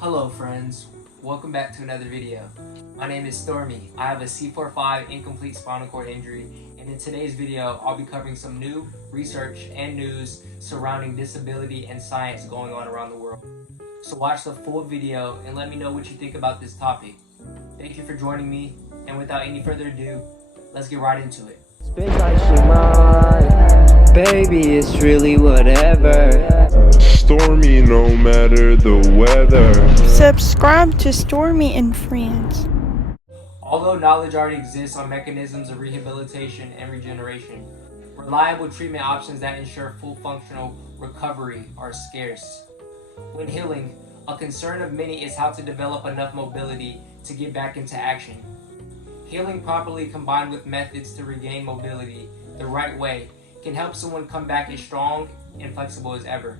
Hello friends, welcome back to another video. My name is Stormy. I have a C4-5 incomplete spinal cord injury, and in today's video I'll be covering some new research and news surrounding disability and science going on around the world. So watch the full video and let me know what you think about this topic. Thank you for joining me, and without any further ado, let's get right into it. Baby, it's really whatever. Stormy no matter the weather. Subscribe to Stormy and Friends. Although knowledge already exists on mechanisms of rehabilitation and regeneration, reliable treatment options that ensure full functional recovery are scarce. When healing, a concern of many is how to develop enough mobility to get back into action. Healing properly combined with methods to regain mobility the right way can help someone come back as strong and flexible as ever.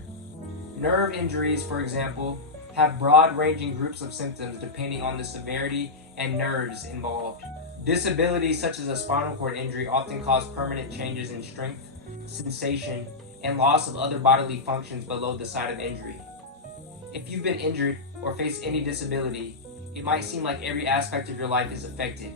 Nerve injuries, for example, have broad-ranging groups of symptoms depending on the severity and nerves involved. Disabilities such as a spinal cord injury often cause permanent changes in strength, sensation, and loss of other bodily functions below the site of injury. If you've been injured or face any disability, it might seem like every aspect of your life is affected,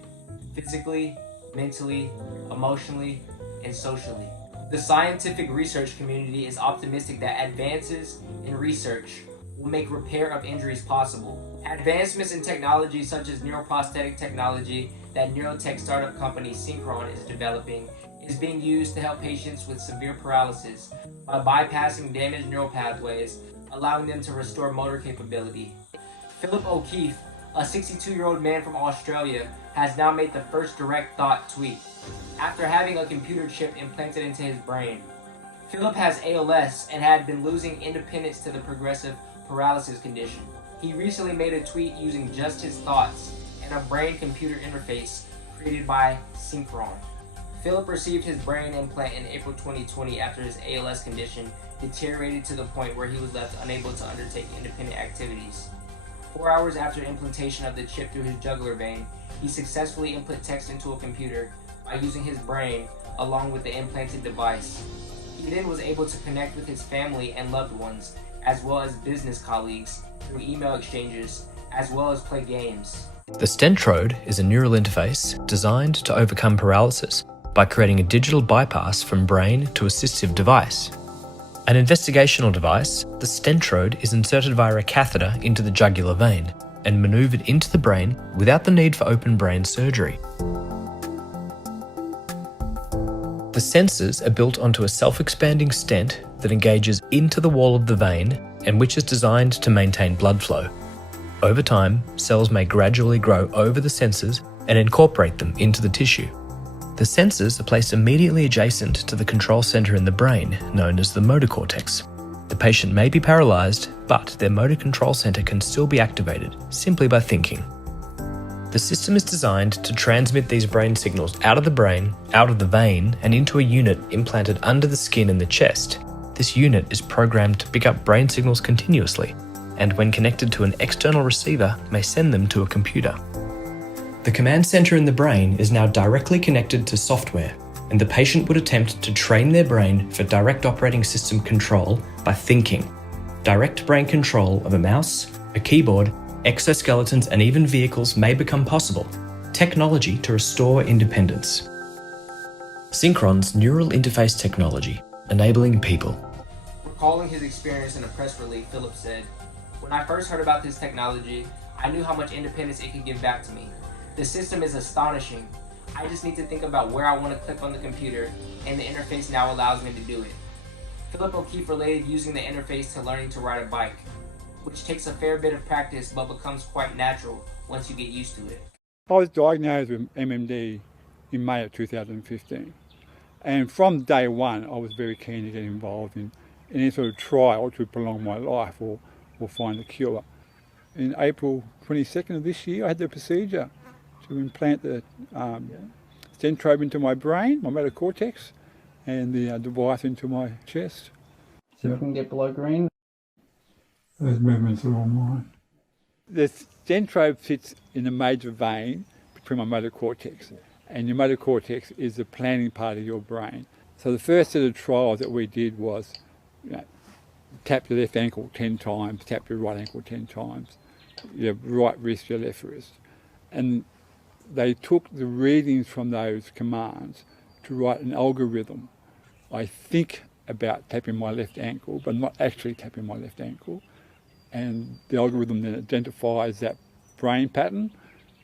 physically, mentally, emotionally, and socially. The scientific research community is optimistic that advances in research will make repair of injuries possible. Advancements in technology such as neuroprosthetic technology that neurotech startup company Synchron is developing is being used to help patients with severe paralysis by bypassing damaged neural pathways, allowing them to restore motor capability. Philip O'Keefe, a 62-year-old man from Australia, has now made the first direct thought tweet after having a computer chip implanted into his brain. Philip has ALS and had been losing independence to the progressive paralysis condition. He recently made a tweet using just his thoughts and a brain-computer interface created by Synchron. Philip received his brain implant in April 2020 after his ALS condition deteriorated to the point where he was left unable to undertake independent activities. 4 hours after implantation of the chip through his jugular vein, he successfully input text into a computer by using his brain along with the implanted device. He then was able to connect with his family and loved ones, as well as business colleagues, through email exchanges, as well as play games. The Stentrode is a neural interface designed to overcome paralysis by creating a digital bypass from brain to assistive device. An investigational device, the Stentrode is inserted via a catheter into the jugular vein and manoeuvred into the brain without the need for open brain surgery. The sensors are built onto a self-expanding stent that engages into the wall of the vein and which is designed to maintain blood flow. Over time, cells may gradually grow over the sensors and incorporate them into the tissue. The sensors are placed immediately adjacent to the control center in the brain, known as the motor cortex. The patient may be paralyzed, but their motor control center can still be activated simply by thinking. The system is designed to transmit these brain signals out of the brain, out of the vein, and into a unit implanted under the skin in the chest. This unit is programmed to pick up brain signals continuously, and when connected to an external receiver, may send them to a computer. The command center in the brain is now directly connected to software, and the patient would attempt to train their brain for direct operating system control by thinking. Direct brain control of a mouse, a keyboard, exoskeletons, and even vehicles may become possible. Technology to restore independence. Synchron's neural interface technology, enabling people. Recalling his experience in a press release, Philip said, "When I first heard about this technology, I knew how much independence it could give back to me. The system is astonishing. I just need to think about where I want to click on the computer, and the interface now allows me to do it." Philip O'Keefe related using the interface to learning to ride a bike, which takes a fair bit of practice but becomes quite natural once you get used to it. I was diagnosed with MMD in May of 2015, and from day one I was very keen to get involved in any sort of trial to prolong my life or find a cure. In April 22nd of this year I had the procedure to implant the Stentrode into my brain, my motor cortex, and the device into my chest. So we can get below green. Those movements are all mine. The Stentrode sits in the major vein between my motor cortex, and your motor cortex is the planning part of your brain. So the first set of trials that we did was tap your left ankle 10 times, tap your right ankle 10 times. your right wrist, your left wrist. And they took the readings from those commands to write an algorithm. I think about tapping my left ankle, but not actually tapping my left ankle. And the algorithm then identifies that brain pattern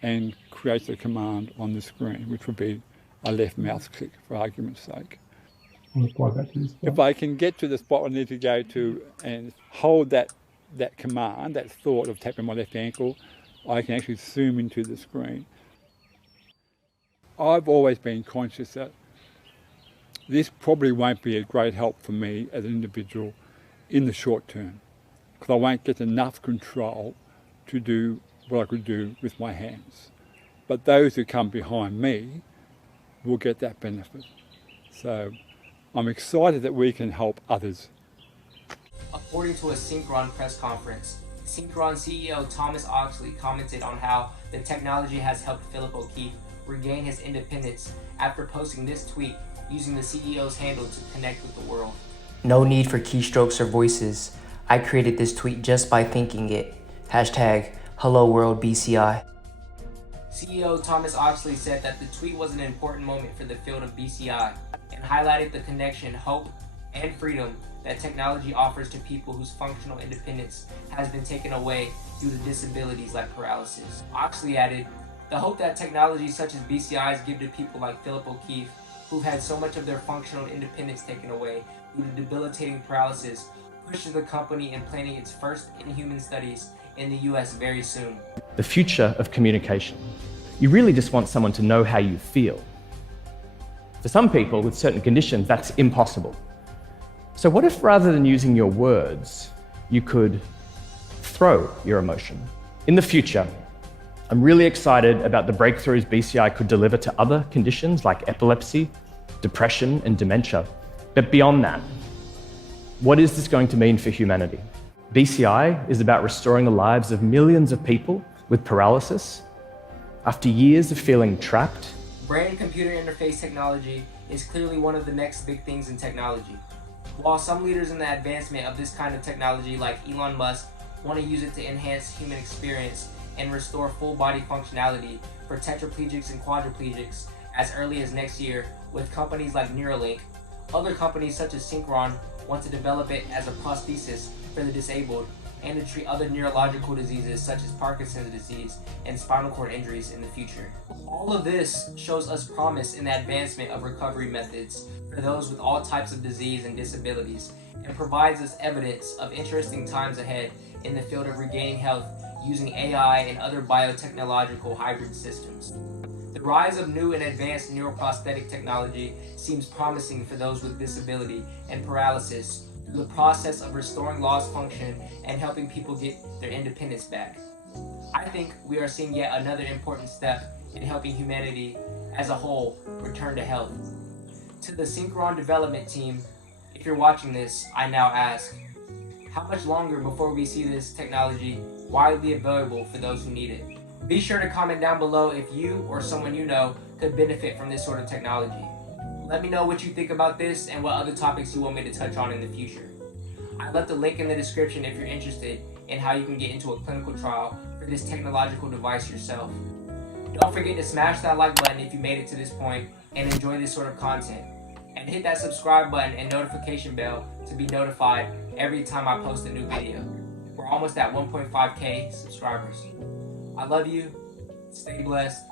and creates a command on the screen, which would be a left mouse click, for argument's sake. If I can get to the spot I need to go to and hold that command, that thought of tapping my left ankle, I can actually zoom into the screen. I've always been conscious that this probably won't be a great help for me as an individual in the short term, because I won't get enough control to do what I could do with my hands. But those who come behind me will get that benefit. So I'm excited that we can help others. According to a Synchron press conference, Synchron CEO Thomas Oxley commented on how the technology has helped Philip O'Keefe regain his independence after posting this tweet using the CEO's handle to connect with the world. No need for keystrokes or voices. I created this tweet just by thinking it. Hashtag Hello World BCI. CEO Thomas Oxley said that the tweet was an important moment for the field of BCI and highlighted the connection, hope, and freedom that technology offers to people whose functional independence has been taken away due to disabilities like paralysis. Oxley added, "The hope that technologies such as BCIs give to people like Philip O'Keefe, who've had so much of their functional independence taken away due to debilitating paralysis, pushes the company in planning its first in-human studies in the US very soon." The future of communication. You really just want someone to know how you feel. For some people with certain conditions, that's impossible. So what if rather than using your words, you could throw your emotion? In the future, I'm really excited about the breakthroughs BCI could deliver to other conditions like epilepsy, depression, and dementia. But beyond that, what is this going to mean for humanity? BCI is about restoring the lives of millions of people with paralysis after years of feeling trapped. Brain-computer interface technology is clearly one of the next big things in technology. While some leaders in the advancement of this kind of technology, like Elon Musk, want to use it to enhance human experience and restore full body functionality for tetraplegics and quadriplegics as early as next year with companies like Neuralink, other companies such as Synchron want to develop it as a prosthesis for the disabled and to treat other neurological diseases such as Parkinson's disease and spinal cord injuries in the future. All of this shows us promise in the advancement of recovery methods for those with all types of disease and disabilities, and provides us evidence of interesting times ahead in the field of regaining health using AI and other biotechnological hybrid systems. The rise of new and advanced neuroprosthetic technology seems promising for those with disability and paralysis through the process of restoring lost function and helping people get their independence back. I think we are seeing yet another important step in helping humanity as a whole return to health. To the Synchron development team, if you're watching this, I now ask, how much longer before we see this technology widely available for those who need it? Be sure to comment down below if you or someone you know could benefit from this sort of technology. Let me know what you think about this and what other topics you want me to touch on in the future. I left a link in the description if you're interested in how you can get into a clinical trial for this technological device yourself. Don't forget to smash that like button if you made it to this point and enjoy this sort of content. And hit that subscribe button and notification bell to be notified every time I post a new video. We're almost at 1.5K subscribers. I love you, stay blessed,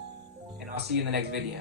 and I'll see you in the next video.